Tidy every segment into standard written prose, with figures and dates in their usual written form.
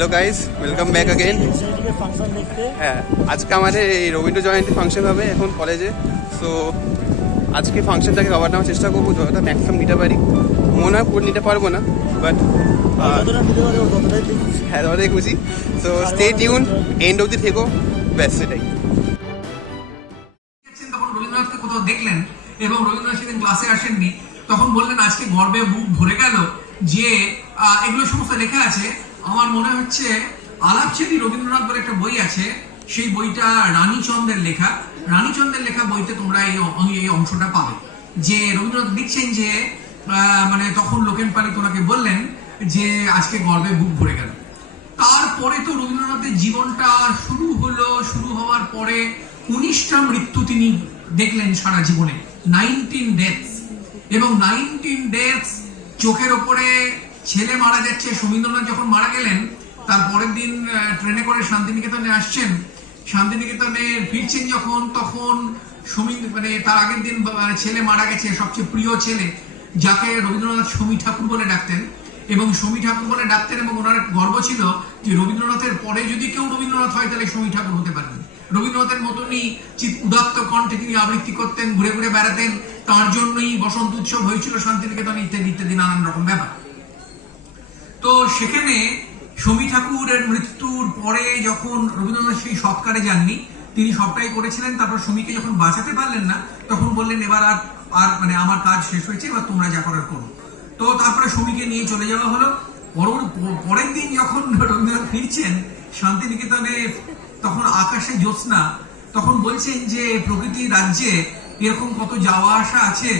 Hello guys, welcome back again. হ্যাঁ, আজকে আমাদের এই রবীন্দ্র জয়ন্তী ফাংশন হবে এখন কলেজে। সো আজকে ফাংশনটাকে কভার নেওয়ার চেষ্টা করবো, যতটা ম্যাক্সিমাম নিতে পারি। মনে হয় পুরো নিতে পারবো না, বাট হ্যাঁ ততটাই খুশি। সো স্টে টিউন, এন্ড অবধি থেকো, ব্যাস সেটাই। তখন রবীন্দ্রনাথকে কোথাও দেখলেন এবং রবীন্দ্রনাথ সেদিন ক্লাসে আসেননি, তখন বললেন আজকে গর্বে বুক ভরে গেল যে এগুলো সমস্ত লেখা আছে। আমার মনে হচ্ছে আলাপচারি রবীন্দ্রনাথ বলে একটা বই আছে, সেই বইটা রানীচন্দ্রের লেখা। রানীচন্দ্রের লেখা বইতে তোমরা এই অংশটা পাবে যে রবীন্দ্রনাথ লিখছেন যে মানে তখন লোকেন পালিত ওনাকে বললেন যে আজকে গর্বে বুক ভরে গেল। তারপরে তো রবীন্দ্রনাথের জীবনটা শুরু হওয়ার পরে 19টা মৃত্যু তিনি দেখলেন সারা জীবনে, 19 ডেথস। এবং 19 ডেথস, চোখের ওপরে ছেলে মারা যাচ্ছে। সমীন্দ্রনাথ যখন মারা গেলেন তার পরের দিন ট্রেনে করে শান্তিনিকেতনে আসছেন, শান্তিনিকেতনে ফিরছেন যখন, তখন মানে তার আগের দিন ছেলে মারা গেছে, সবচেয়ে প্রিয় ছেলে, যাকে রবীন্দ্রনাথ সমী ঠাকুর বলে ডাকতেন। এবং সমী ঠাকুর বলে ডাকতেন এবং ওনার গর্ব ছিল যে রবীন্দ্রনাথের পরে যদি কেউ রবীন্দ্রনাথ হয় তাহলে সমী ঠাকুর হতে পারবেন। রবীন্দ্রনাথের মতনই উদাত্ত কণ্ঠে তিনি আবৃত্তি করতেন, ঘুরে ঘুরে বেড়াতেন। তার জন্যই বসন্ত উৎসব হয়েছিল শান্তিনিকেতনে, ইত্যাদি ইত্যাদি নানান রকম ব্যাপার। তো সেখানে সমী ঠাকুরের মৃত্যুর পরে যখন রবীন্দ্রনাথ সেই সৎকারে যাননি, তিনি সবটাই করেছিলেন। তারপর সমীকে যখন বাঁচাতে পারলেন না, তখন বললেন এবার আর মানে আমার কাজ শেষ হয়েছে, এবার তোমরা যা করার করো। তো তারপরে সমীকে নিয়ে চলে যাওয়া হলো। পরের দিন যখন রবীন্দ্রনাথ ফিরছেন শান্তিনিকেতনে, তখন আকাশে জ্যোৎস্না, তখন বলছেন যে প্রকৃতির রাজ্যে এরকম কত যাওয়া আসা আছে,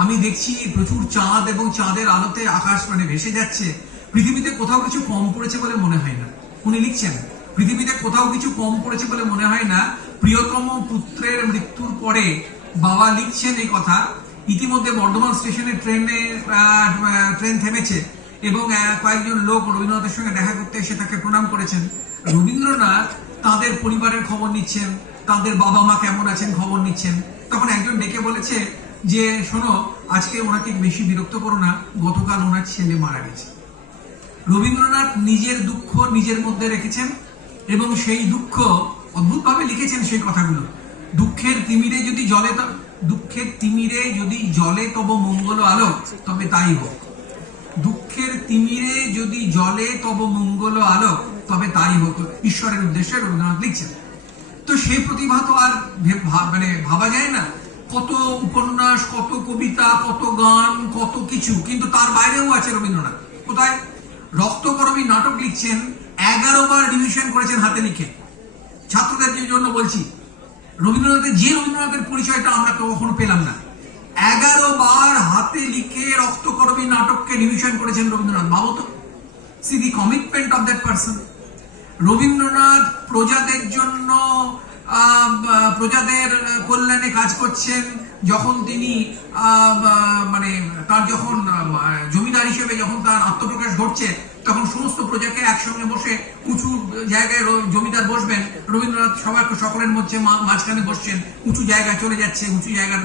আমি দেখছি প্রচুর চাঁদ এবং চাঁদের আলোতে আকাশ মানে ভেসে যাচ্ছে। পৃথিবীতে কোথাও কিছু কম পড়েছে বলে মনে হয় না। উনি লিখছেন পৃথিবীতে কোথাও কিছু কম পড়েছে বলে মনে হয় না। প্রিয়তম পুত্রের মৃত্যুর পরে বাবা লিখছেন এই কথা। ইতিমধ্যে বর্ধমান স্টেশনে ট্রেন থেমেছে এবং কয়েকজন লোক রবীন্দ্রনাথের সঙ্গে দেখা করতে এসে তাকে প্রণাম করেছেন। রবীন্দ্রনাথ তাদের পরিবারের খবর নিচ্ছেন, তাদের বাবা মা কেমন আছেন খবর নিচ্ছেন। তখন একজন ডেকে বলেছে যে শোনো, আজকে ওনাকে বেশি বিরক্ত করো না, গতকাল ওনার ছেলে মারা গেছে। রবীন্দ্রনাথ নিজের দুঃখ নিজের মধ্যে রেখেছেন এবং সেই দুঃখ অদ্ভুতভাবে লিখেছেন সেই কথাগুলো। দুঃখের তিমিরে যদি জলে তব মঙ্গল আলো, তবে তাই হোক। দুঃখের তিমিরে যদি জলে তব মঙ্গল আলো, তবে তাই হোক, ঈশ্বরের উদ্দেশ্যে রবীন্দ্রনাথ লিখছেন। তো সেই প্রতিভা তো আর মানে ভাবা যায় না। কত উপন্যাস, কত কবিতা, কত গান, কত কিছু, কিন্তু তার বাইরেও আছে রবীন্দ্রনাথ। কোথায়? রক্তকরবী নাটক লিখছেন, 11 বার রিভিশন করেছেন হাতে লিখে। ছাত্রদের জন্য বলছি, রবীন্দ্রনাথের পরিচয়টা আমরা কখনো পেলাম না। 11 বার হাতে লিখে রক্তকরবী নাটককে রিভিশন করেছেন রবীন্দ্রনাথ। ভাবো তো, see the commitment of that person. Rabindranath প্রজাদের জন্য, প্রজাদের কল্যাণে কাজ করছেন। যখন তিনি মানে তার যখন জমিদার হিসেবে যখন তার আত্মপ্রকাশ ঘটছে, তখন সমস্ত প্রজাকে একসঙ্গে বসে উঁচু জায়গায় জমিদার বসবেন, রবীন্দ্রনাথ সকলের মধ্যে মাঝখানে বসছেন, উঁচু জায়গায় চলে যাচ্ছে, উঁচু জায়গার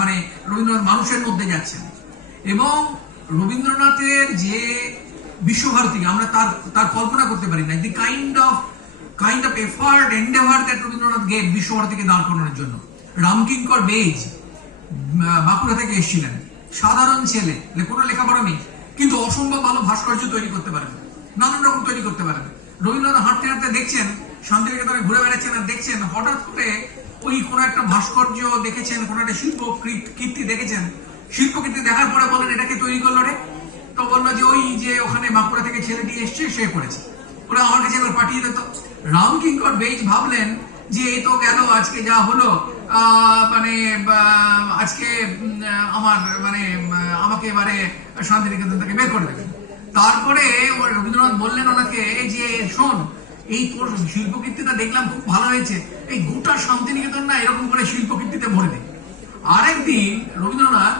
মানে রবীন্দ্রনাথ মানুষের মধ্যে যাচ্ছেন। এবং রবীন্দ্রনাথের যে বিশ্বভারতী, আমরা তার কল্পনা করতে পারি না। The kind of effort, endeavour that Rabindranath gave বিশ্বভারতীকে দাঁড় করানোর জন্য। রামকিঙ্কর বেইজ বাঁকুড়া থেকে এসেছিলেন, সাধারণ ছেলে, কোনো লেখাপড়া নেই, কিন্তু অসম্ভব ভালো ভাস্কর্য তৈরি করতে পারেন, নানান রকম তৈরি করতে পারেন। রবীন্দ্রনাথ হাঁটতে হাঁটতে দেখছেন, শান্তিনিকেতনে ঘুরে বেড়াচ্ছেন আর দেখছেন হঠাৎ করে ওই কোনো একটা ভাস্কর্য দেখেছেন, কোনো একটা শিল্পকীর্তি দেখেছেন। শিল্পকীর্তি দেখার পরে বলেন এটাকে তৈরি করলো রে? তো বললো যে ওই যে ওখানে বাঁকুড়া থেকে ছেলেটি এসছে, সে করেছে, ওরা আমার কাছে এবার পাঠিয়ে দিত। রামকিঙ্কর বেইজ ভাবলেন যে এই তো গেল, আজকে যা হলো, মানে আজকে আমাকে এবারে শান্তিনিকেতন থেকে বের করে দেবেন। তারপরে রবীন্দ্রনাথ বললেন ওনাকে যে শোন, এই তোর শিল্পকীর্তিটা দেখলাম খুব ভালো হয়েছে, এই গোটা শান্তিনিকেতন না এরকম করে শিল্পকীর্তিতে ভরে দে। আরেকদিন রবীন্দ্রনাথ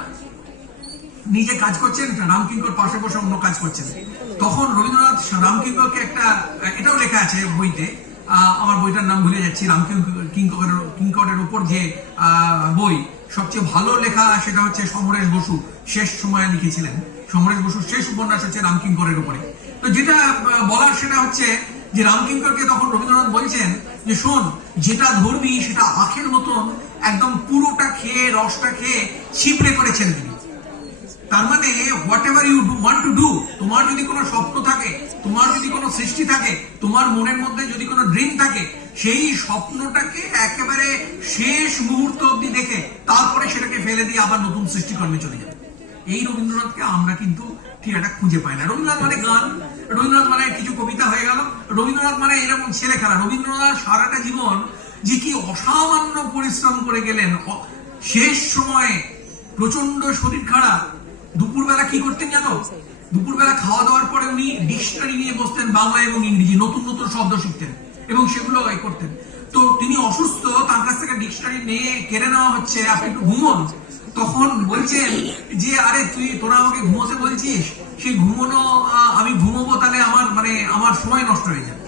নিজে কাজ করছেন, রামকিঙ্কর পাশে বসে অন্য কাজ করছেন। তখন রবীন্দ্রনাথ রামকিঙ্করকে এটাও লেখা আছে বইতে, আমার বইটার নাম ভুলে যাচ্ছি, রামকিঙ্করের উপর যে বই সবচেয়ে ভালো লেখা, সেটা হচ্ছে সমরেশ বসু শেষ সময়ে লিখেছিলেন। সমরেশ বসুর শেষ উপন্যাস হচ্ছে রামকিঙ্করের উপরে। তো যেটা বলার সেটা হচ্ছে যে রামকিঙ্করকে তখন রবীন্দ্রনাথ বলছেন যে শোন, যেটা ধরবি সেটা আখের মতন একদম পুরোটা খেয়ে রসটা খেয়ে ছিপড়ে করেছেন তিনি। তার মানে whatever you want to do, তোমার যদি কোনো স্বপ্ন থাকে, তোমার যদি কোনো সৃষ্টি থাকে, তোমার মনের মধ্যে যদি কোনো ড্রিম থাকে, সেই স্বপ্নটাকে একেবারে শেষ মুহূর্ত অব্দি দেখে তারপরে সেটাকে ফেলে দিয়ে আবার নতুন সৃষ্টিকর্মে চলে যাবে। এই রবীন্দ্রনাথকে আমরা কিন্তু ঠিক একটা খুঁজে পাই না। রবীন্দ্রনাথ মানে গান, রবীন্দ্রনাথ মানে কিছু কবিতা হয়ে গেল, রবীন্দ্রনাথ মানে এরকম ছেলে খেলা। রবীন্দ্রনাথ সারাটা জীবন যে কি অসামান্য পরিশ্রম করে গেলেন, শেষ সময়ে প্রচন্ড শরীর খারাপ, দুপুরবেলা কি করতেন জানো? দুপুরবেলা খাওয়া দাওয়ার পরে উনি ডিকশনারি নিয়ে বসতেন, বাংলা এবং ইংরেজি নতুন নতুন শব্দ শিখতেন এবং সেগুলো করতেন। তো তিনি অসুস্থ, তার কাছ থেকে ডিকশনারি নিয়ে কেড়ে নেওয়া হচ্ছে, আপনি একটু ঘুমোন। তখন বলছেন যে আরে তোরা আমাকে ঘুমোতে বলছিস, সেই ঘুমোনো আমি ঘুমোবো তাহলে আমার সময় নষ্ট হয়ে যাবে।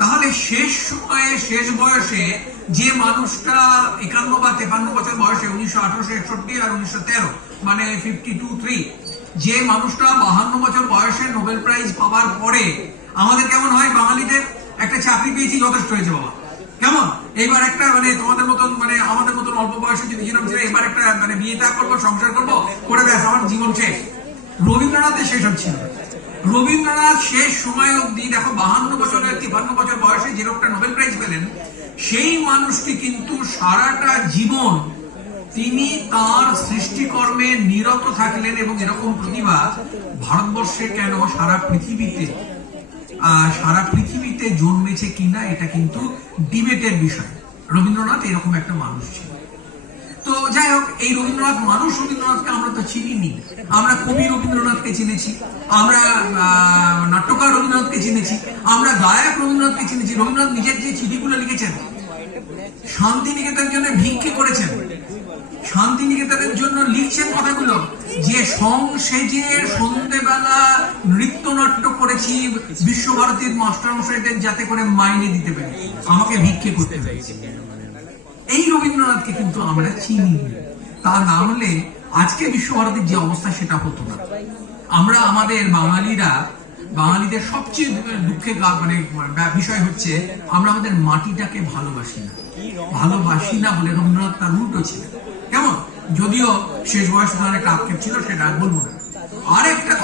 তাহলে শেষ সময়ে শেষ বয়সে যে মানুষটা 51 বা 53 বছর বয়সে 1961 আর 1913 মানে 52-3, যে মানুষটা 52 বছর বয়সে নোবেল প্রাইজ পাওয়ার পরে আমাদের কেমন হয় বাঙালিদের, একটা চাকরি পেয়েছি যথেষ্ট হয়েছে বাবা, কেমন এইবার একটা তোমাদের মতন আমাদের মতন অল্প বয়সে যদি যেরকম ছিল, এবার একটা বিয়েটা করবো, সংসার করবো, করে ব্যাস আমার জীবন শেষ। রবীন্দ্রনাথের শেষ হচ্ছিল। রবীন্দ্রনাথ শেষ সময় অব্দি দেখো 52 বছরের 53 বছর বয়সে যে লোকটা নোবেল প্রাইজ পেলেন, সেই মানুষটি কিন্তু সারাটা জীবন তিনি তার সৃষ্টিকর্মে নিরত থাকলেন। এবং এরকম প্রতিভা ভারতবর্ষে কেন সারা পৃথিবীতে জন্মেছে কিনা এটা কিন্তু ডিবেটের বিষয়। রবীন্দ্রনাথ এরকম একটা মানুষ ছিল। তো যাই হোক, এই রবীন্দ্রনাথকে আমরা তো চিনিনি। আমরা কবি রবীন্দ্রনাথকে চিনেছি, আমরা নাট্যকার রবীন্দ্রনাথকে চিনেছি, আমরা গায়ক রবীন্দ্রনাথকে চিনেছি। রবীন্দ্রনাথ নিজের যে চিঠিগুলো লিখেছেন, শান্তিনিকেতনের জন্য ভিক্ষে করেছেন, শান্তিনিকেতনের জন্য লিখছেন কথাগুলো যে সেজে সন্ধ্যেবেলা নৃত্যনাট্য করেছি বিশ্বভারতীর মাস্টারমশাইদের যাতে করে মাইনে দিতে পারে, আমাকে ভিক্ষে করতে হয়েছে। এই রবীন্দ্রনাথকে কিন্তু আমরা চিনি। তা না হলে আজকে বিশ্বভারতীর যে অবস্থা সেটা হতো না। আমরা আমাদের বাঙালিদের সবচেয়ে দুঃখের বিষয় হচ্ছে আমরা আমাদের মাটিটাকে ভালোবাসি না বলে রবীন্দ্রনাথ তার উল্টো ছিলেন। কেমন, যদিও শেষ বয়সে তার একটা আক্ষেপ ছিল, সেটা আর বলবো না। আর একটা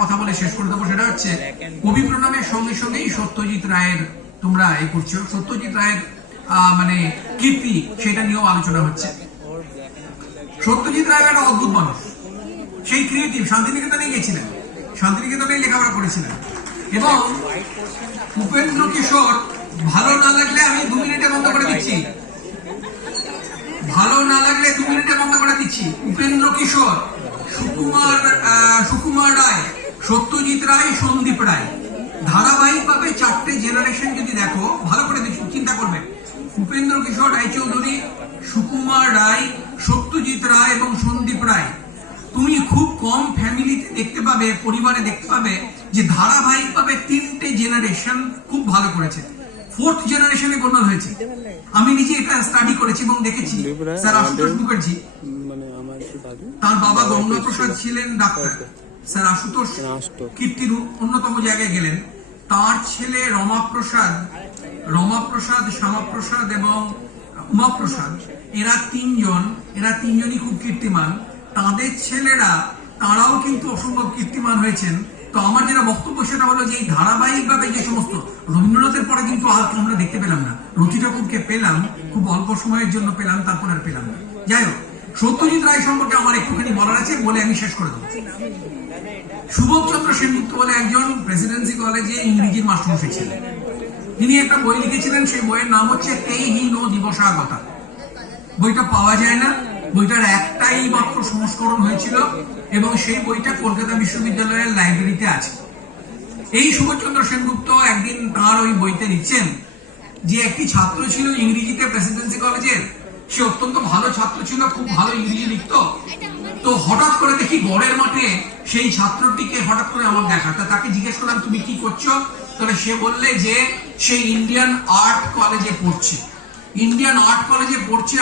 কথা বলে শেষ করে দেবো, সেটা হচ্ছে কবি প্রণামের সঙ্গে সঙ্গেই সত্যজিৎ রায়ের তোমরা করছো, সত্যজিৎ রায়ের কীর্তি, সেটা নিয়েও আলোচনা হচ্ছে। সত্যজিৎ রায় একটা অদ্ভুত মানুষ, সেই ক্রিয়েটিভ। শান্তিনিকেতনে গেছিলেন, শান্তিনিকেতনে লেখাপড়া করেছিলেন। এবং উপেন্দ্র কিশোর, ভালো না লাগলে আমি 2 মিনিটে বন্ধ করে দিচ্ছি, উপেন্দ্র কিশোর, সুকুমার রায়, সত্যজিৎ রায়, সন্দীপ রায়, ধারাবাহিকভাবে 4টে জেনারেশন যদি দেখো, ভালো করে চিন্তা করবে, উপেন্দ্র কিশোর রায়চৌধুরী, সুকুমার রায়, সত্যজিৎ রায় এবং সন্দীপ রায়। তুমি খুব কম ফ্যামিলিতে দেখতে পাবে, পরিবারে দেখতে পাবে যে ধারাবাহিকভাবে 3টে জেনারেশন খুব ভালো করেছে। 4th জেনারেশনে গোলমাল হয়েছে। আমি নিজে এটা স্টাডি করেছি এবং দেখেছি। স্যার আশুতোষ মুখার্জি, তার বাবা গঙ্গা প্রসাদ ছিলেন ডাক্তার, স্যার আশুতোষ কীর্তির অন্যতম জায়গায় গেলেন। তার ছেলে রমাপ্রসাদ, শ্যামাপ্রসাদ এবং উমাপ্রসাদ, এরা তিনজনই খুব কীর্তিমান। তাদের ছেলেরা, তারাও কিন্তু অসম্ভব কীর্তিমান হয়েছেন। তো আমার যেটা বক্তব্য সেটা হলো যে এই ধারাবাহিকভাবে যে সমস্ত, রবীন্দ্রনাথের পরে কিন্তু আর আমরা দেখতে পেলাম না। রতি ঠাকুরকে পেলাম, খুব অল্প সময়ের জন্য পেলাম, তারপর আর পেলাম না। যাই হোক, সত্যজিৎ রায় সম্পর্কে আমার একটুখানি বলার আছে, বলে আমি শেষ করে দেবো। সুবোধচন্দ্র সেনগুপ্ত বলে একজন প্রেসিডেন্সি কলেজে ইংরেজির মাস্টারমশাই ছিলেন। তিনি একটা বই লিখেছিলেন, সেই বইয়ের নাম হচ্ছে তেহীন দিবসাগতা। বইটা পাওয়া যায় না, বইটার একটাই মাত্র সংস্করণ হয়েছিল এবং সেই বইটা কলকাতা বিশ্ববিদ্যালয়ের লাইব্রেরিতে আছে। এই সুবোধচন্দ্র সেনগুপ্ত একদিন তার ওই বইতে লিখছেন যে একটি ছাত্র ছিল ইংরেজিতে প্রেসিডেন্সি কলেজের, সে অত্যন্ত ভালো ছাত্র ছিল, খুব ভালো ইংরেজি লিখত। তো হঠাৎ করে দেখি গড়ের মাঠে সেই ছাত্রটিকে হঠাৎ করে আমার দেখা। তাকে জিজ্ঞেস করলাম তুমি কি করছো, তাহলে সে বললে যে সে ইন্ডিয়ান আর্ট কলেজে পড়ছে।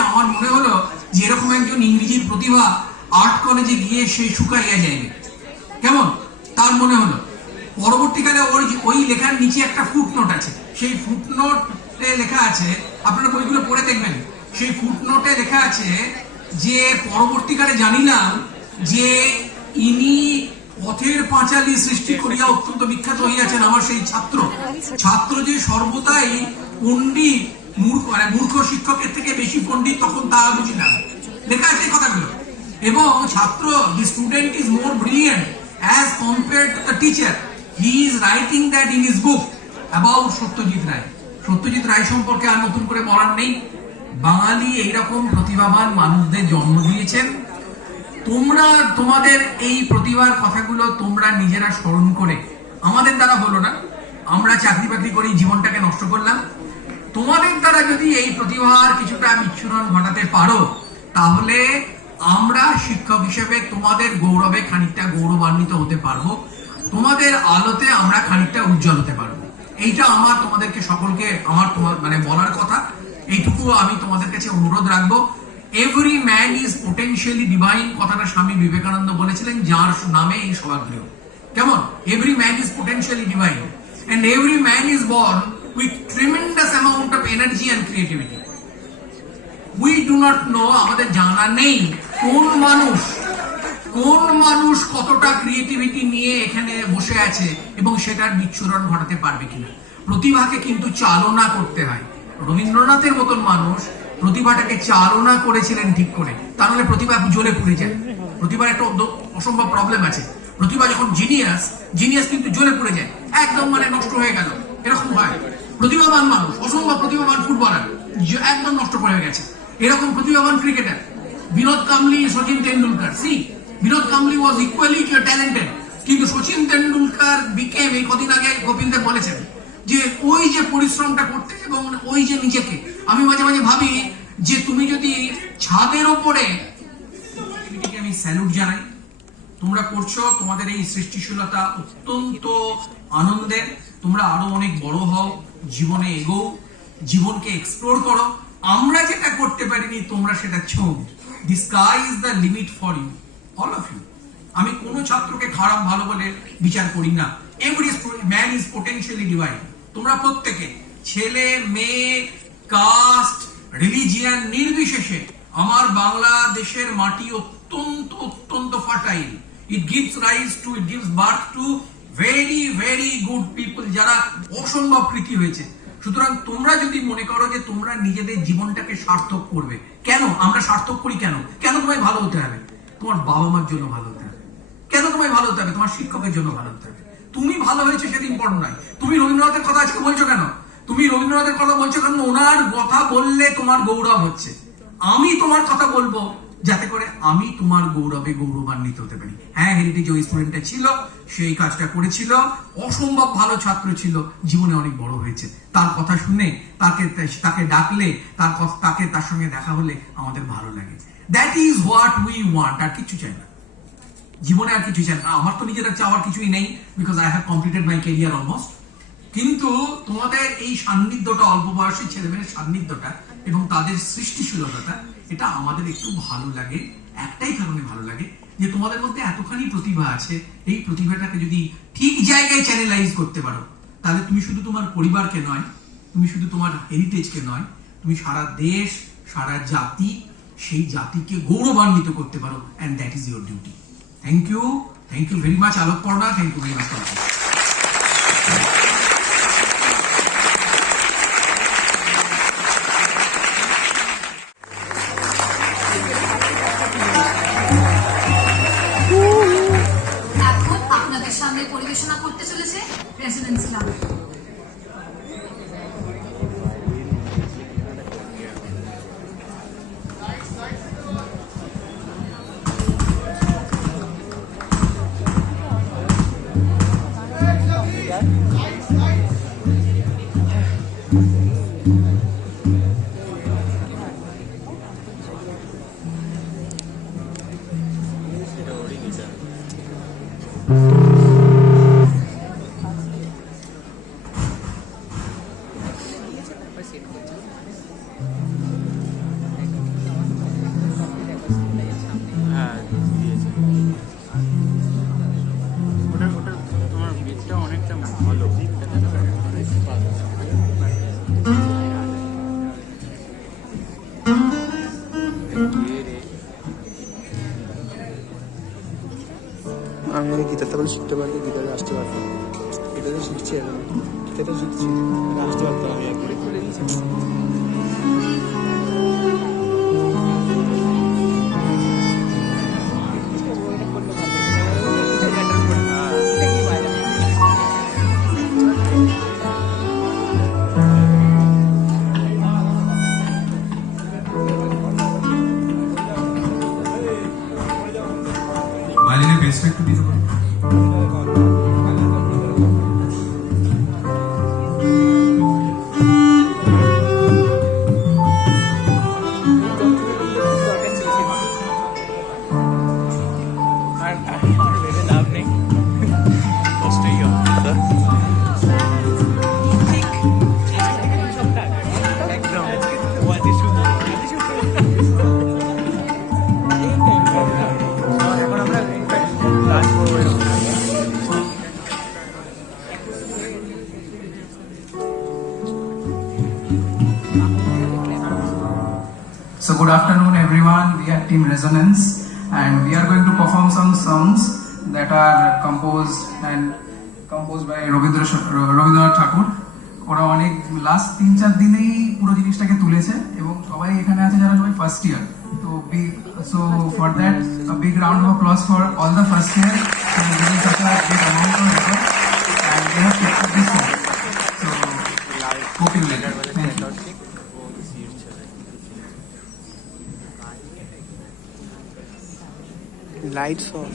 আমার মনে হলো যে এরকম একজন ইংরেজির প্রতিভা আর্ট কলেজে গিয়ে সে শুকাইয়া যায়নি, কেমন তার মনে হলো। পরবর্তীকালে ওই লেখার নিচে একটা ফুটনোট আছে, সেই ফুটনোটে লেখা আছে, আপনারা বইগুলো পড়ে দেখবেন, সেই ফুটনোটে লেখা আছে যে পরবর্তীকালে জানিলাম যে ইনি পথের পাঁচালী সৃষ্টি করিয়া অত্যন্ত বিখ্যাত হইয়াছেন আমার সেই ছাত্র যে সর্বদাই পণ্ডিত মূর্খ শিক্ষকের থেকে বেশি পণ্ডিত, তখন তা বুঝিলাম। লেখা আছে এই কথাগুলো। এবং ছাত্র, the student is more brilliant as compared to the teacher. He is writing that in his book about Satyajit Ray. Satyajit Ray সম্পর্কে আর নতুন করে বলার নেই। বাঙালি এইরকম প্রতিভাবান মানুষদের জন্ম দিয়েছেন। তোমরা তোমাদের এই প্রতিভার কথাগুলো তোমরা নিজেরা স্মরণ করে, আমাদের দ্বারা হলো না, আমরা চাকরি বাকরি করে জীবনটাকে নষ্ট করলাম, তোমাদের দ্বারা যদি এই প্রতিভার কিছুটা বিচ্ছুরণ ঘটাতে পারো, তাহলে আমরা শিক্ষক হিসেবে তোমাদের গৌরবে খানিকটা গৌরবান্বিত হতে পারবো, তোমাদের আলোতে আমরা খানিকটা উজ্জ্বল হতে পারবো। এইটা আমার তোমাদেরকে সকলকে আমার মানে বলার কথা। এইটুকু আমি তোমাদের কাছে অনুরোধ রাখবো। Every man is potentially divine, কথাটা স্বামী বিবেকানন্দ বলেছিলেন, যার নামে এই সভাগৃহ। কেমন? Every man is potentially divine and every man is born with tremendous amount of energy and creativity. We do not know, আমাদের জানা নেই কোন মানুষ কতটা ক্রিয়েটিভিটি নিয়ে এখানে বসে আছে এবং সেটার বিচ্ছুরণ ঘটাতে পারবে কিনা। প্রতিভাকে কিন্তু চালনা করতে হয়। রবীন্দ্রনাথের মতন মানুষ প্রতিভাটাকে চালনা করেছিলেন ঠিক করে, তাহলে প্রতিভা জ্বলে পুড়ে যায়। প্রতিভার একটা অসম্ভব প্রবলেম আছে। প্রতিভা যখন জিনিয়াস কিন্তু জ্বলে পুড়ে যায়, একদম মানে নষ্ট হয়ে গেল, এরকম হয়। প্রতিভাবান মানুষ, অসম্ভব প্রতিভাবান ফুটবলার, একদম নষ্ট হয়ে গেছে। এরকম প্রতিভাবান ক্রিকেটার বিনোদ কাম্বলি, সচিন তেন্ডুলকার। বিনোদ কাম্বলি ওয়াজ ইকুয়ালি ট্যালেন্টেড, কিন্তু সচিন তেন্ডুলকার বিকেম, এই কদিন আগে কপিল দেব বলেছেন যে ওই যে পরিশ্রমটা করতে এবং ওই যে নিজেকে, আমি মাঝে মাঝে ভাবি যে তুমি যদি ছাদের ওপরে, আমি স্যালুট জানাই, তোমরা করছো, তোমাদের এই সৃষ্টিশীলতা অত্যন্ত আনন্দের। তোমরা আরো অনেক বড় হও, জীবনে এগো, জীবনকে এক্সপ্লোর করো। আমরা যেটা করতে পারিনি তোমরা সেটা ছোঁও। The sky is the limit for you, all of you. আমি কোনো ছাত্রকে খারাপ ভালো বলে বিচার করি না। Every man is potentially divine. তোমরা প্রত্যেকে, ছেলে মেয়ে, কাস্ট, রিলিজিয়ান নির্বিশেষে, আমার বাংলাদেশের মাটি অত্যন্ত fertile. It gives birth two very very good people, যারা অসম্ভব কৃতি হয়েছে। সুতরাং তোমরা যদি মনে করো যে তোমরা নিজেদের জীবনটাকে সার্থক করবে, কেন আমরা সার্থক করি? কেন তোমায় ভালো হতে হবে? তোমার বাবা মার জন্য ভালো হতে হবে। কেন তোমায় ভালো হতে হবে? তোমার শিক্ষকের জন্য ভালো হতে হবে। তুমি ভালো হয়েছে সেটা ইম্পর্টেন্ট নয়। তুমি রবীন্দ্রনাথের কথা আজকে বলছো কেন? ওনার কথা বললে তোমার গৌরব হচ্ছে। আমি তোমার কথা বলবো যাতে করে আমি তোমার গৌরবে গৌরবান্বিত হতে পারি। হ্যাঁ, হেরিটেজ ওই স্টুডেন্টটা ছিল, সেই কাজটা করেছিল, অসম্ভব ভালো ছাত্র ছিল, জীবনে অনেক বড় হয়েছে। তার কথা শুনে, তাকে ডাকলে, তার সঙ্গে দেখা হলে আমাদের ভালো লাগে। That is what we want. আর কিছু চাই না জীবনে, আর কিছু চাই না। আমার তো নিজের চাওয়ার কিছুই নেই, because I have completed my career almost. কিন্তু তোমাদের এই সান্নিধ্যটা, অল্প বয়সী ছেলেমেয়ের সান্নিধ্যটা এবং তাদের সৃষ্টিশীলতাটা, এটা আমাদের একটু ভালো লাগে। একটাই কারণে ভালো লাগে, যে তোমাদের মধ্যে এতখানি প্রতিভা আছে। এই প্রতিভাটাকে যদি ঠিক জায়গায় চ্যানেলাইজ করতে পারো, তাহলে তুমি শুধু তোমার পরিবারকে নয়, তুমি শুধু তোমার হেরিটেজকে নয়, তুমি সারা দেশ, সারা জাতি, সেই জাতিকে গৌরবান্বিত করতে পারো। And that is your duty. Thank you very much Alokparna. Thank you very much. পরিবেশনা করতে চলেছে রেসিডেন্স ক্লাব। গিটারটা বলে শিখতে পারলে গিটারে আসতে পারতাম। গিটারে শিখছি এখন, গিটারটা শিখছি, আসতে পারতাম আমি একবারে। ভায়োলিনের বেসটা একটু দিতে পারো? So good afternoon everyone, we are Team Resonance and we are going to perform some songs that are composed by Rabindranath ঠাকুর। ওরা অনেক লাস্ট 3-4 দিনেই পুরো জিনিসটাকে তুলেছে এবং সবাই এখানে আছে যারা সবাই ফার্স্ট ইয়ার। তো so for that a big round of applause for all the first year and giving such a big amount of effort and they have picked up this song. So hope you like it. Thank you. Lights off.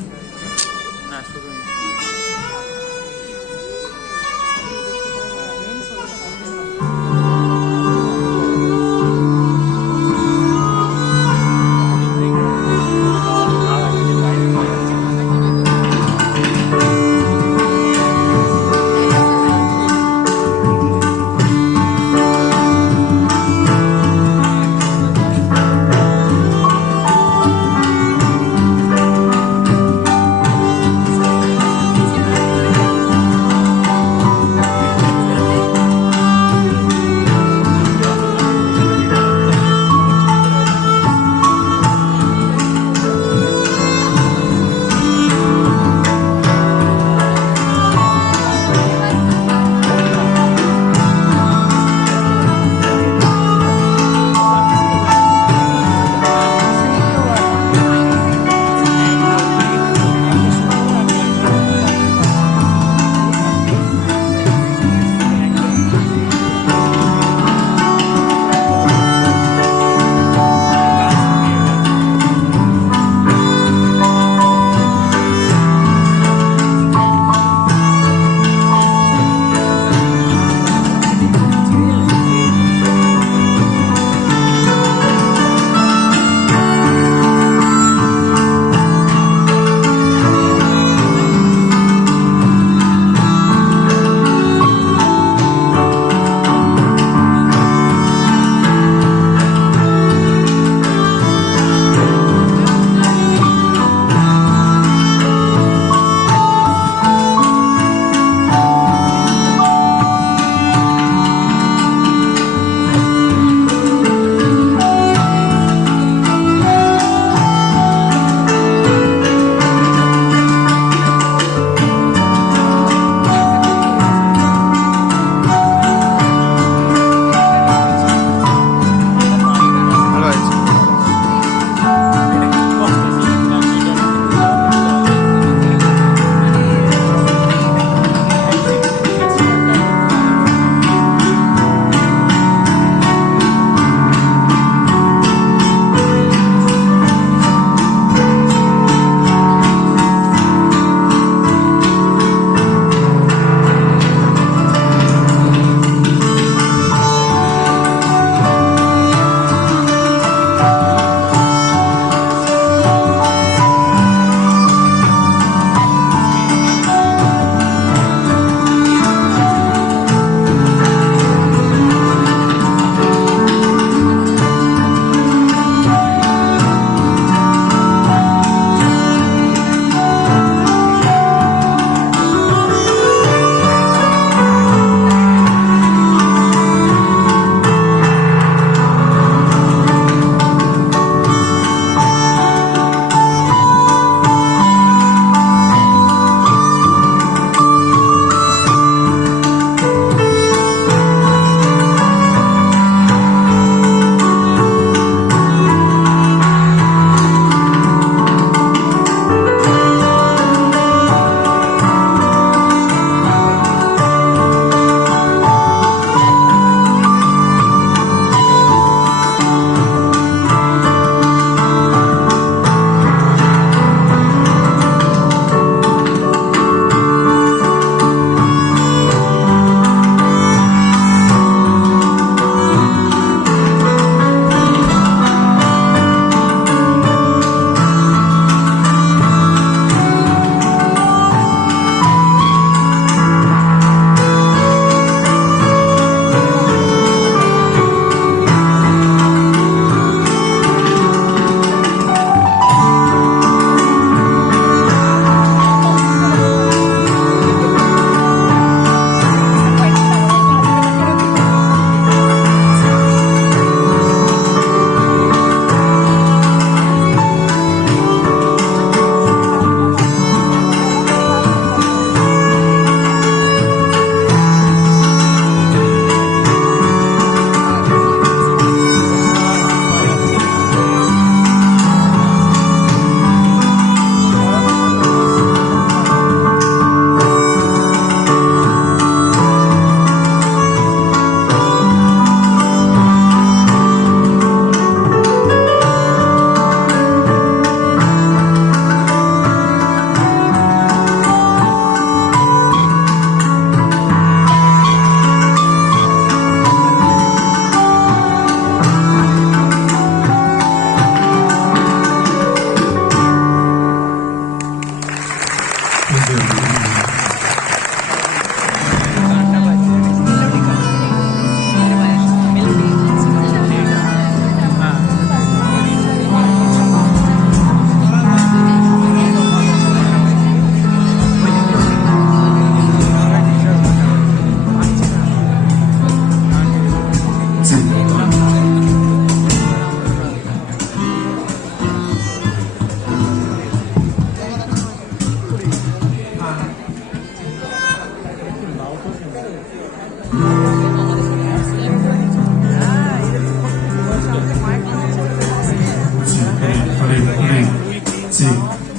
Sí,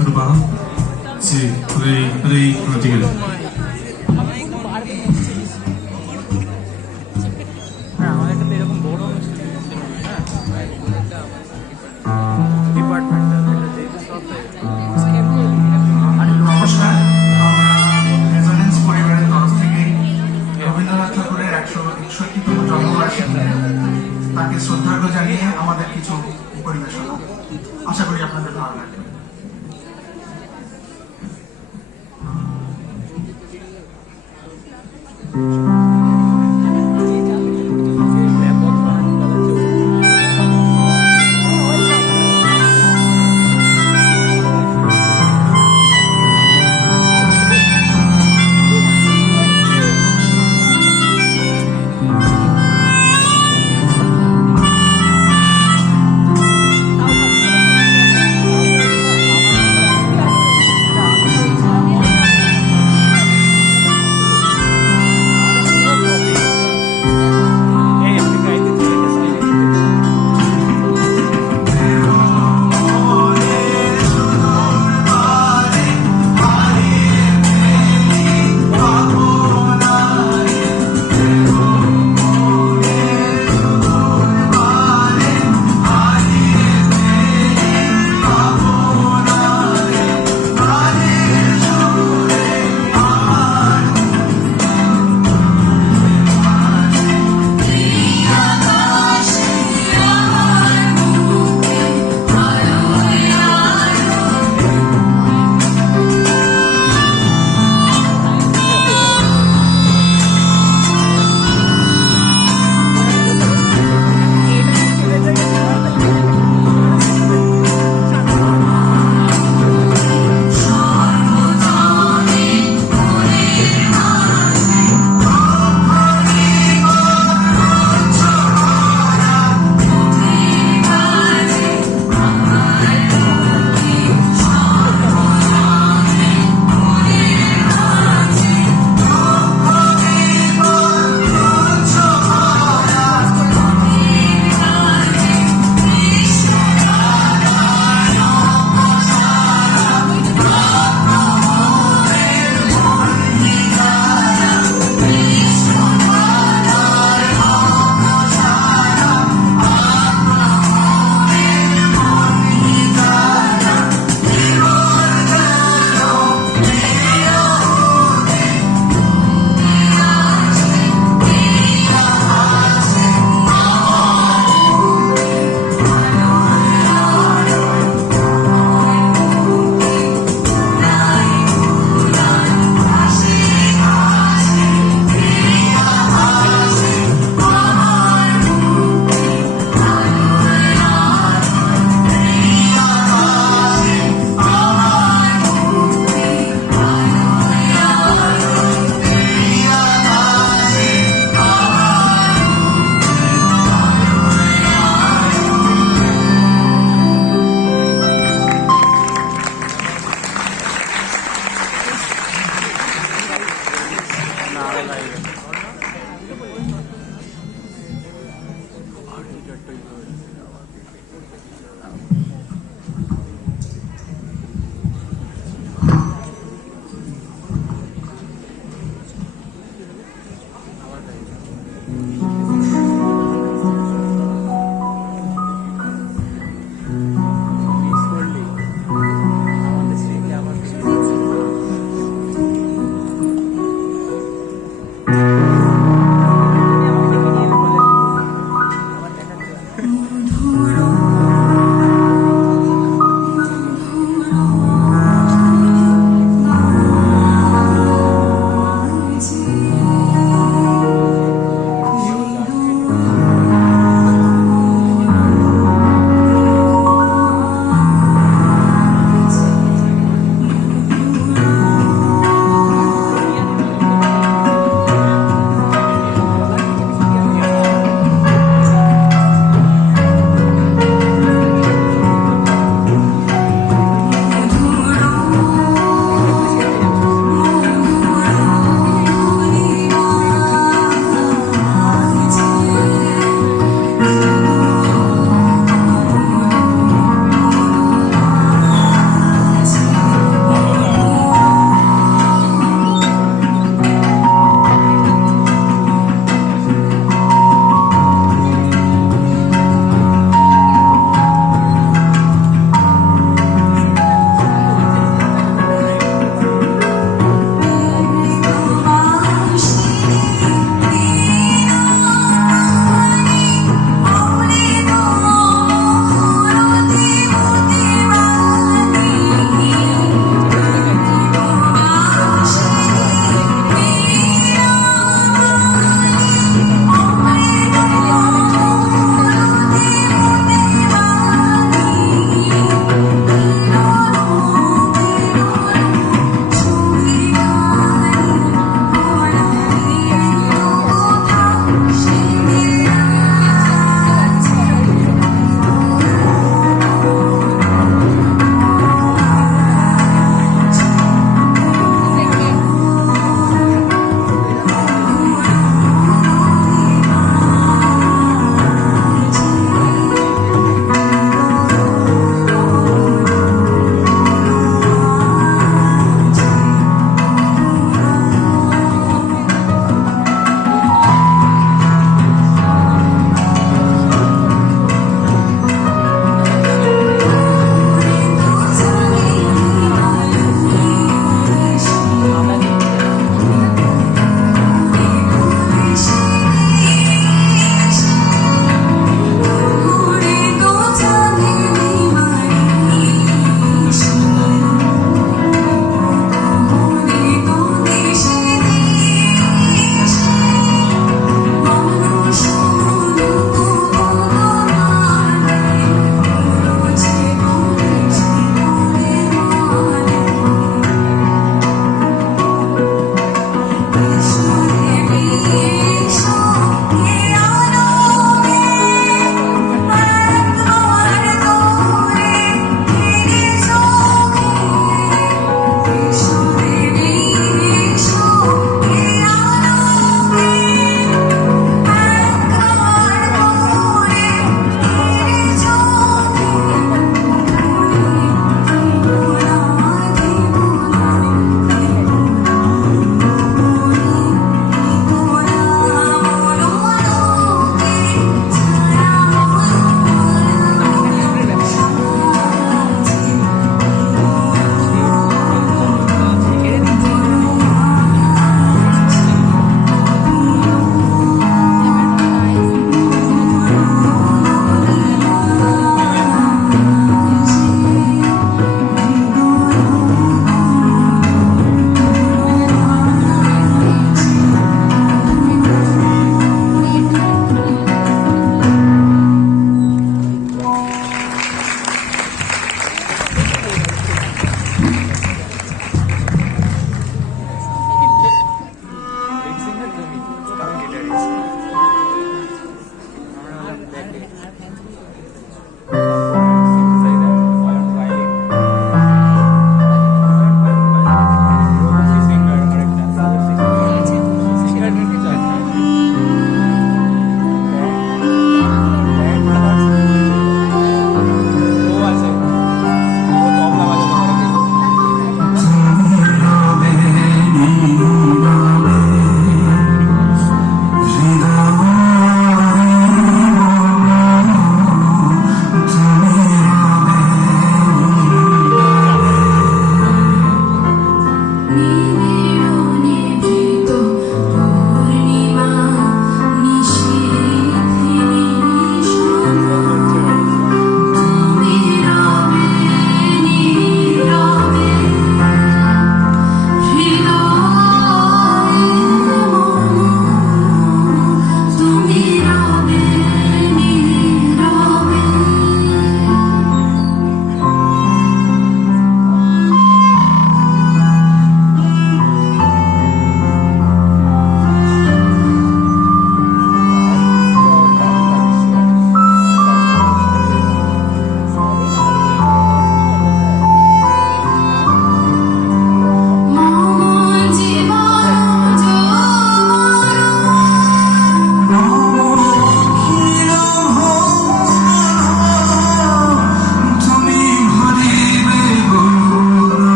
agrupado. Sí, podéis practicar. নমস্কার, resonance পরিবারের তরফ থেকে রবীন্দ্রনাথ ঠাকুরের 161তম জন্মবার্ষিকী তাকে শ্রদ্ধার্ঘ্য জানিয়ে আমাদের কিছু পরিবেশনা। আশা করি আপনাদের ভালো লাগবে।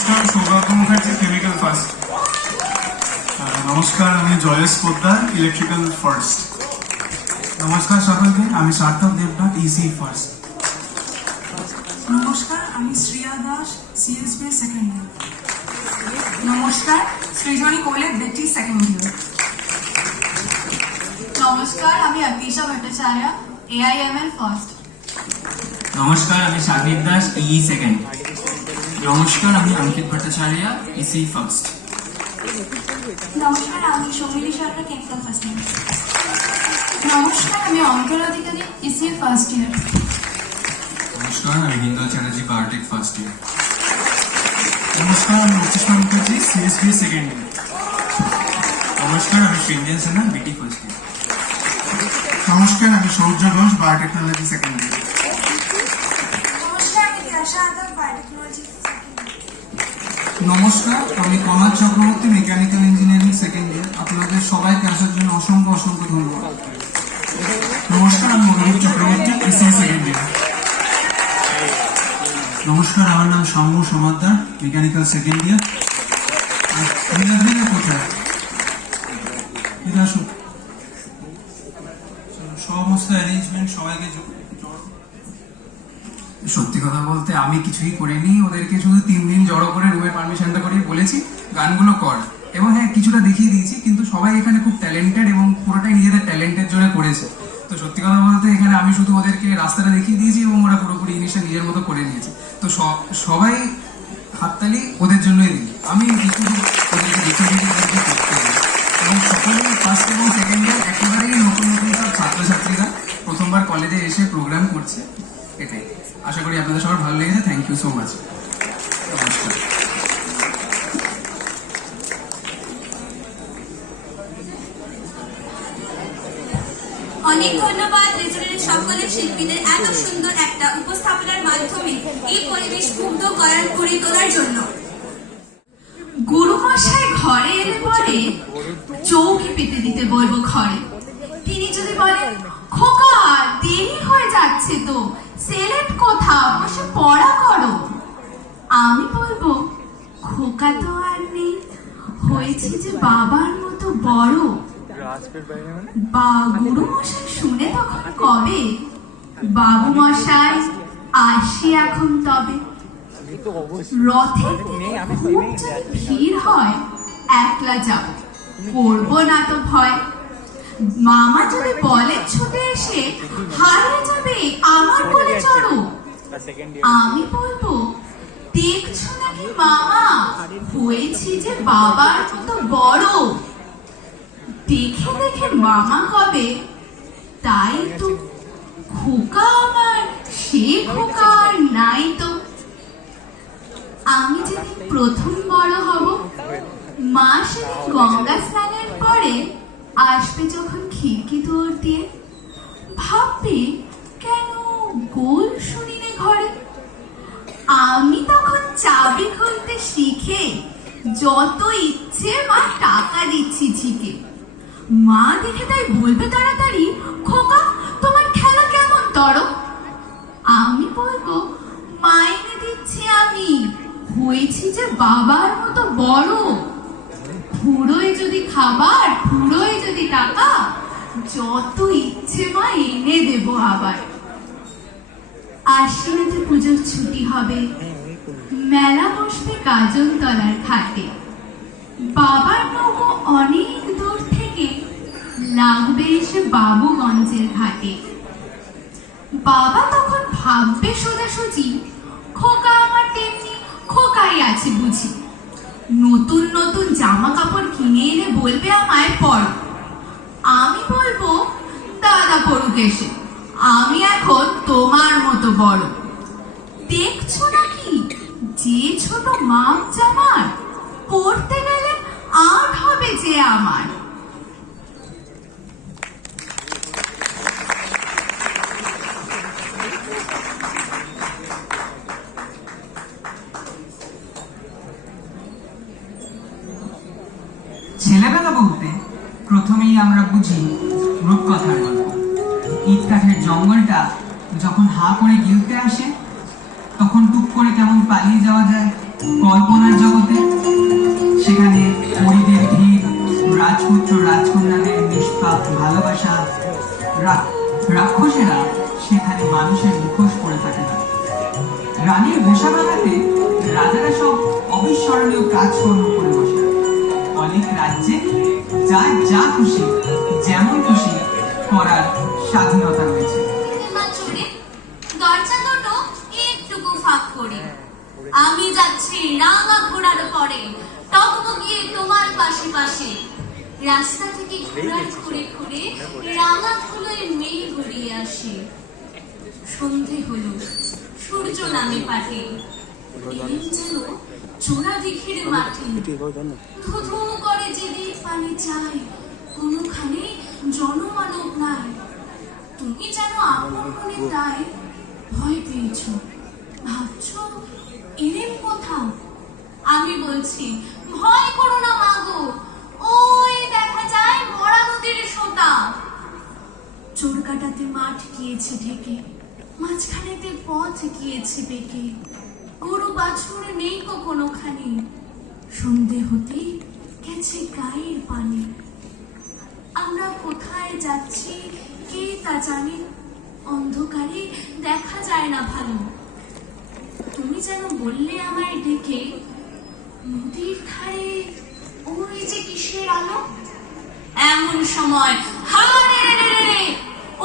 নমস্কার, সৌভাগ্য মুখার্জি, কেমিক্যাল ফার্স্ট। নমস্কার, আমি জয়েশ পোদ্দার, ইলেকট্রিক্যাল ফার্স্ট। নমস্কার সকলকে, আমি সার্থক দেবনাথ, ইসি ফার্স্ট। নমস্কার, আমি Shriya Das, CSB second year. নমস্কার, সৃজনী কোলে, বেটি সেকেন্ড ইয়ার। নমস্কার, আমি আতিশা ভট্টাচার্য, AIML ফার্স্ট। নমস্কার, আমি সাগরিক দাস, ইই সেকেন্ড। নমস্কার, আমি অঙ্কিত ভট্টাচার্য, ইসি ফার্স্ট। নমস্কার, আমি Soumili Sarkar, chemical first year. নমস্কার, আমি Antar Adhikari, EC first year. নমস্কার, আমি Hindol Chatterjee, biotech first year. নমস্কার, আমি Uchchaswar Mukherjee, CSB second year. নমস্কার, আমি Srinjan Sinha, BT first year. নমস্কার, আমি Sourya Ghosh, biotechnology second year. নমস্কার, আমি আশা আদব, বায়োটেকনোলজি। নমস্কার, আমি Kamal Chakraborty, mechanical engineering second year. আপনাদের সবাইকে আসার জন্য অসংখ্য অসংখ্য ধন্যবাদ। নমস্কার, আমি Anup Chakraborty, EC second year. নমস্কার, আমার নাম সাম্য সমাদ্দার, মেকানিক্যাল সেকেন্ড ইয়ার। কোথায় আসুন, সমস্ত অ্যারেঞ্জমেন্ট সবাইকে সত্যি কথা বলতে আমি কিছুই করিনি, ওদেরকে শুধু 3 দিন জড়ো করে রুমের পারমিশনটা করে বলেছি গানগুলো কর, এবং হ্যাঁ কিছুটা দেখিয়ে দিয়েছি, কিন্তু সবাই এখানে খুব ট্যালেন্টেড এবং পুরোটাই নিজেদের ট্যালেন্টের জন্য করেছে। তো সত্যি কথা বলতে এখানে আমি শুধু ওদেরকে রাস্তাটা দেখিয়ে দিয়েছি এবং ওরা পুরোপুরি জিনিসটা নিজের মতো করে নিয়েছে। তো সবাই হাততালি ওদের জন্যই দিই, আমি কিছু ওদেরকে দেখিয়ে দিয়েছি ওদেরকে করতে হবে। এবং সকলেই ফার্স্ট এবং সেকেন্ড ইয়ার একেবারেই নতুন নতুন সব ছাত্রছাত্রীরা প্রথমবার কলেজে এসে প্রোগ্রাম করছে, এটাই আশা করি আপনাদের সবার ভালো লেগেছে। Thank you so much. নমস্কার। অনেক ধন্যবাদ রেজুরের সকলের শিল্পীদের এত সুন্দর একটা উপস্থাপনার মাধ্যমে এই পরিবেশ মুগ্ধ করে তোলার জন্য। গুরুমশাই ঘরে এলে পরে চৌকি পেতে দিতে বলবো ঘরে। তিনি যদি বলেন, খোকা দেরি হয়ে যাচ্ছে তো, সেলেট কোথা, বসে পড়া করো। আমি বলবো, খোকা তো আর নেই, হয়েছে যে বাবার মতো বড়। বা গুরুমশাই শুনে তখন কবে, বাবু মশাই আসি এখন তবে। রথের দিনে খুব যদি ভিড় হয়, একলা যাব, করবো না তো ভয়। মামা যদি বলে ছুটে এসে, হারিয়ে যাবে আমার কোলে চড়ো। আমি বলবো, দেখছো নাকি মামা, হয়েছি যে বাবার মতো বড়। দেখে দেখে মামা কবে, তাই তো খোকা আমার, সে খোকা আর নাই তো। আমি যেদিন প্রথম বড় হব, মা সেদিন গঙ্গা স্নানের পরে আসবে যখন খিড়কি দুয়ার দিয়ে, ভাববে কেন গোল শুনিনে ঘরে। আমি তখন চাবি খুলতে শিখে, যত ইচ্ছে মা টাকা দিচ্ছি ঝিকে। মা দেখে তাই বলবে তাড়াতাড়ি, খোকা তোমার খেলা কেমন তর। আমি বলবো, মাইনে দিচ্ছি আমি, হয়েছি যে বাবার মতো বড়। ফুরোয় যদি খাবার, ফুরোয় যদি টাকা, যত ইচ্ছে মা এনে দেব আবার। আশ্বিনেতে পুজোর ছুটি হবে, মেলা বসবে গাজনতলার ঘাটে। বাবার নৌকো অনেক দূর থেকে লাগবে এসে বাবুগঞ্জের ঘাটে। বাবা তখন ভাববে সোজাসুজি, খোকা আমার তেমনি খোকাই আছে বুঝি। নতুন নতুন জামা কাপড় কিনে এনে বলবে আমায় পর। আমি বলবো, দাদা পড়ুক এসে, আমি এখন তোমার মতো বড়। দেখছো নাকি যে ছোট মাপ জামার, পড়তে গেলে আট হবে যে আমার। ছেলেবেলা বলতে প্রথমেই আমরা বুঝি রূপকথার গল্প। ইট কাঠের জঙ্গলটা যখন হা করে গিলতে আসে, তখন টুক করে কেমন পালিয়ে যাওয়া যায় কল্পনার জগতে। সেখানে পরিদের ভিড়, রাজপুত্র রাজকন্যাদের নিষ্পাপ ভালোবাসা, রাক্ষসেরা সেখানে মানুষের মুখোশ পরে থাকে না। রানীর বেশাবাগাতে রাজারা সব অবিস্মরণীয় কাজকর্ম করে বসে। অনেক রাজ্যে যার যা খুশি যেমন খুশি করার স্বাধীনতা রয়েছে। মা চোরে দরজা দুটো একটুকু ফাঁক করে আমি যাচ্ছি রাঙা ঘোড়ার পরে, টকবগিয়ে তোমার পাশে পাশে। রাস্তা থেকে ঘোড়ার ঘুরে ঘুরে রাঙা ধুলোয় মেয়ে গড়িয়ে আসে। সন্ধে হলো, সূর্য নামে পাটে, এলেন যেন চোরা দিঘির মাঠে। ধুধু করে যেদিক পানি চাই, কোনোখানে জনমানব নাই। তুমি যেন আপন মনে তাই ভয় পেয়েছ, ভাবছ এলেন কোথাও। আমি বলছি ভয় করো না মাগো, ওই দেখা যায় মরা নদীর সোতা। চোর কাটাতে মাঠ গিয়েছে ঢেকে, মাঝখানেতে পথ গিয়েছে বেঁকে। গরু বাছুর নেই কোনোখানে, সন্ধে হতে গেছে গায়ের পানি। আমরা কোথায় যাচ্ছি কে তা জানে, অন্ধকারে দেখা যায় না ভালো। তুমি যেন বললে আমায় ডেকে, নদীর ধারে ওই যে কিসের আলো। এমন সময় হারে রে,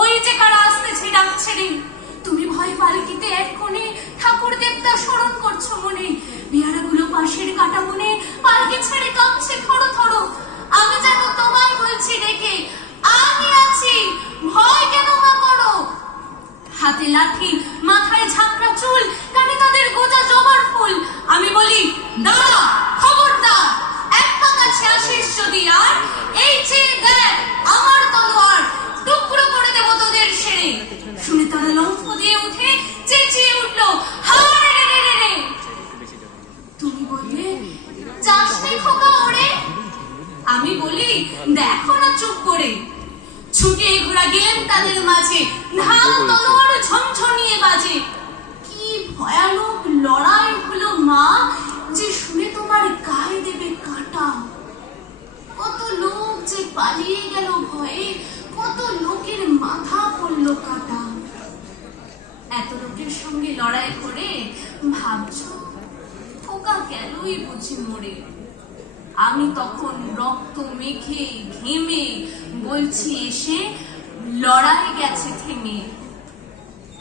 ওই যে কারা আসতেছে ডাকছে রে। তুমি ভয় পালকিতে এক কোণে ঠাকুর দেবতা স্মরণ করছো মনে। পেয়ারাগুলো পাশের কাটা মনে পালকি ছেড়ে কাঁপছে থরো থরো। আমি যেন তোমায় বলছি ডেকে, আমি আছি, ভয় কেন মা করো। হাতে লাঠি, মাথায় ঝাঁকড়া চুল, কানে তাদের গোজা জবার ফুল। আমি বলি দাঁড়া, খবরদার, এক পা কাছে আসিস যদি আর, এই চেয়ে দেখ আমার তলোয়ার, টুকরো করে দেব তোদের সেরে। শুনে তারা লম্ফ দিয়ে উঠে চেঁচিয়ে উঠলো হারে রে রে রে। তুমি বললে যাস নে খোকা ওরে। আমি বলি দেখো না চুপ করে। ছুটে ঘোড়া গেলেন তাদের মাঝে, ঢাল তলোয়ার ঝনঝনিয়ে বাজে। কি ভয়ানক লড়াই হলো মা, যে শুনে তোমার গায়ে দেবে কাঁটা। কত লোক যে পালিয়ে গেল ভয়ে, কত লোকের মাথা পড়লো কাটা। এত লোকের সঙ্গে লড়াই করে ভাবছো খোকা গেলই বুঝি মরে। আমি তখন রক্ত মেখে ঘেমে বলছি এসে, লড়াই গেছে থেমে।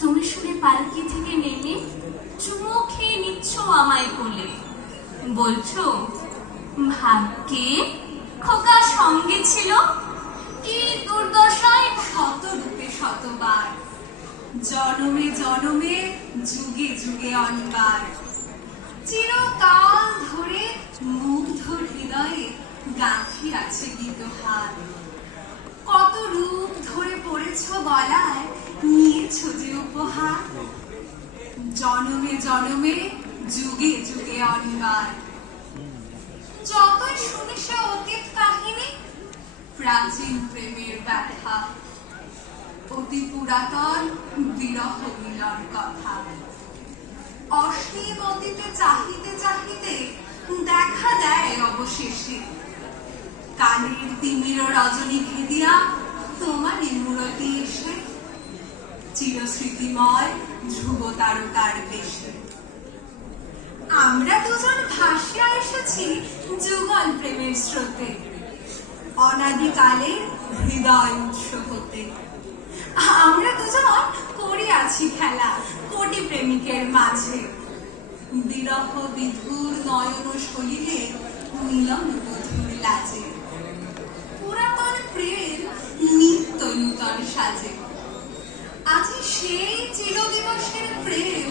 তুমি শুনে পালকি থেকে নেমে চুমো খেয়ে নিচ্ছ আমায় কোলে। বলছো ভাগ্যে খোকা সঙ্গে ছিল, কি দুর্দশায় শত রূপে শতবার। জনমে জনমে যুগে যুগে অনবার, চিরকাল ধরে মুগ্ধ হৃদয়ে গাঁথি আছে গীতহার। কত রূপ ধরে পড়েছ গলায়, নিয়েছ যে উপহার। জনমে জনমে যুগে যুগে অনবার। যতই শুনি সে অতীত কাহিনী, প্রাচীন প্রেমের ব্যথা, অতি পুরাতন বিরহ মিলন কথা। অসীম অতীতে চাহিতে চাহিতে দেখা দেয় অবশেষে, কালের তিমির রজনী ভেদিয়া তোমারই মূরতি এসে। চিরস্মৃতিময় ধ্রুব তারকার বেশে আমরা দুজন ভাসিয়া এসেছি যুগল প্রেমের স্রোতে, অনাদিকালের হৃদয় উৎস হতে। আমরা দুজন করিয়াছি খেলা কোটি প্রেমিকের মাঝে, বিরহ বিধুর নয়ন সলিলে মিলন বধুর লাজে। পুরাতন প্রেম নিত্য নূতন সাজে, আজি সেই চিরদিবসের প্রেম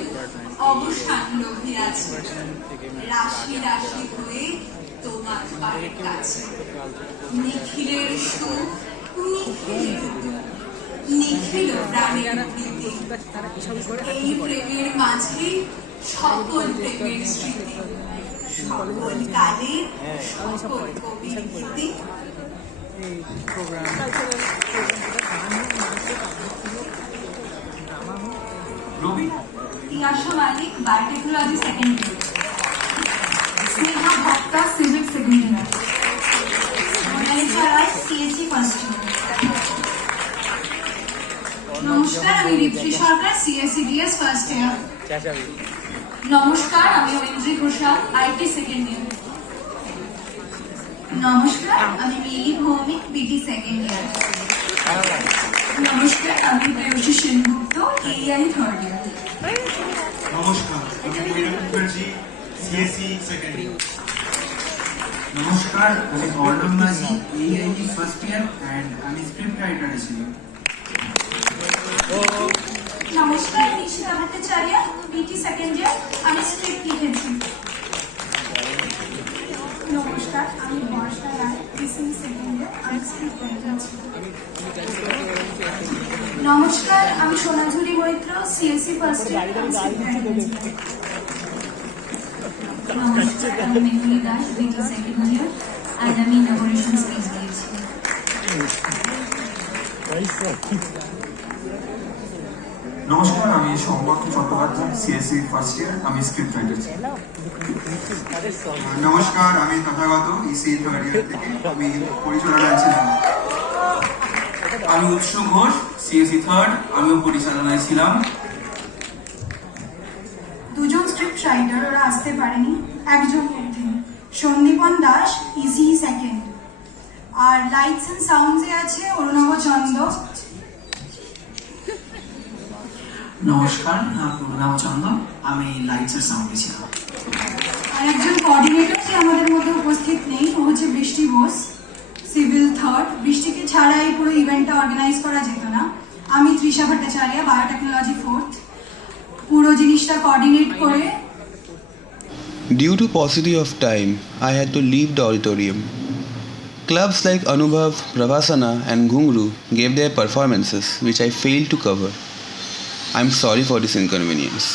অবসান লভিয়াছে। রাশি রাশি হয়ে তোমার পায়ের কাছে, নিখিলের সুখ নিখিলের দুঃখ, নিখিল প্রাণের প্রীতি। এই প্রেমের মাঝে সকল প্রেমের স্মৃতি, সকল কালের সকল কবির গীতি। Rabi Tiyasha Malik, biotechnology second year. Sneha Bhakta civil second year, Monalisa Roy CSC first year. নমস্কার, আমি Ritwi Sarkar CSC DS first year. নমস্কার, আমি Aindri Ghoshal IT second year. নমস্কার, আমি Mili Bhowmik BT second year. নমস্কার, আমি Preyasi Sengupta AI third year. নমস্কার, আমি Meera Mukherjee, CSC second year. নমস্কার, আমি Arnab Majhi, AIT first year and আমি স্ক্রিপ্ট রাইটার ছিলাম। নমস্কার, নিশিতা ভট্টাচার্য বিটি সেকেন্ড ইয়ার, আমি স্ক্রিপ্ট লিখেছি। নমস্কার, আমি বর্ষা রায় বিসি সেকেন্ড ইয়ার, আমি স্ক্রিপ্ট রাইটার ছিলাম। নমস্কার, আমি সোনাঝুরি মৈত্র সিএসসি ফার্স্ট ইয়ার, আমি স্ক্রিপ্ট রাইটার ছিলাম। নমস্কার, আমি মেহুলি দাস বিটি সেকেন্ড ইয়ার আর আমি ইনোভেশন স্পেস দিয়েছি। নমস্কার, আমি সম্পর্ক চট্টোপাধ্যায়, সিএসসি ফার্স্ট ইয়ার, আমি স্ক্রিপ্ট রাইটার ছিলাম। নমস্কার, আমি তথাগত ইসি থার্ড ইয়ার থেকে, আমি পরিচালনায় ছিলাম। আমি উৎস ঘোষ, সিএসসি থার্ড, আমিও পরিচালনায় ছিলাম। দুজন স্ক্রিপ্ট রাইটার, ওরা আসতে পারেনি, একজন মধ্যে সন্দীপন দাস ইসি সেকেন্ড, আর লাইটস এন্ড সাউন্ডসে আছে অরুণাভ চন্দ। নমস্কার, প্রণাম চন্দন, আমি লাইটসের সাউন্ডে ছিলাম। আর একজন কোঅর্ডিনেটর কি আমাদের মধ্যে উপস্থিত নেই, ও হচ্ছে বৃষ্টি বোস সিভিল থার্ড। বৃষ্টিকে ছাড়া এই পুরো ইভেন্টটা অর্গানাইজ করা যেত না। আমি তৃষা ভট্টাচার্য বায়োটেকনোলজি ফোর্থ, পুরো জিনিসটা কোঅর্ডিনেট করে। Due to paucity of time, I had to leave the auditorium. Clubs like Anubhav, Pravasana and Ghungru gave their performances which I failed to cover. I'm sorry for this inconvenience.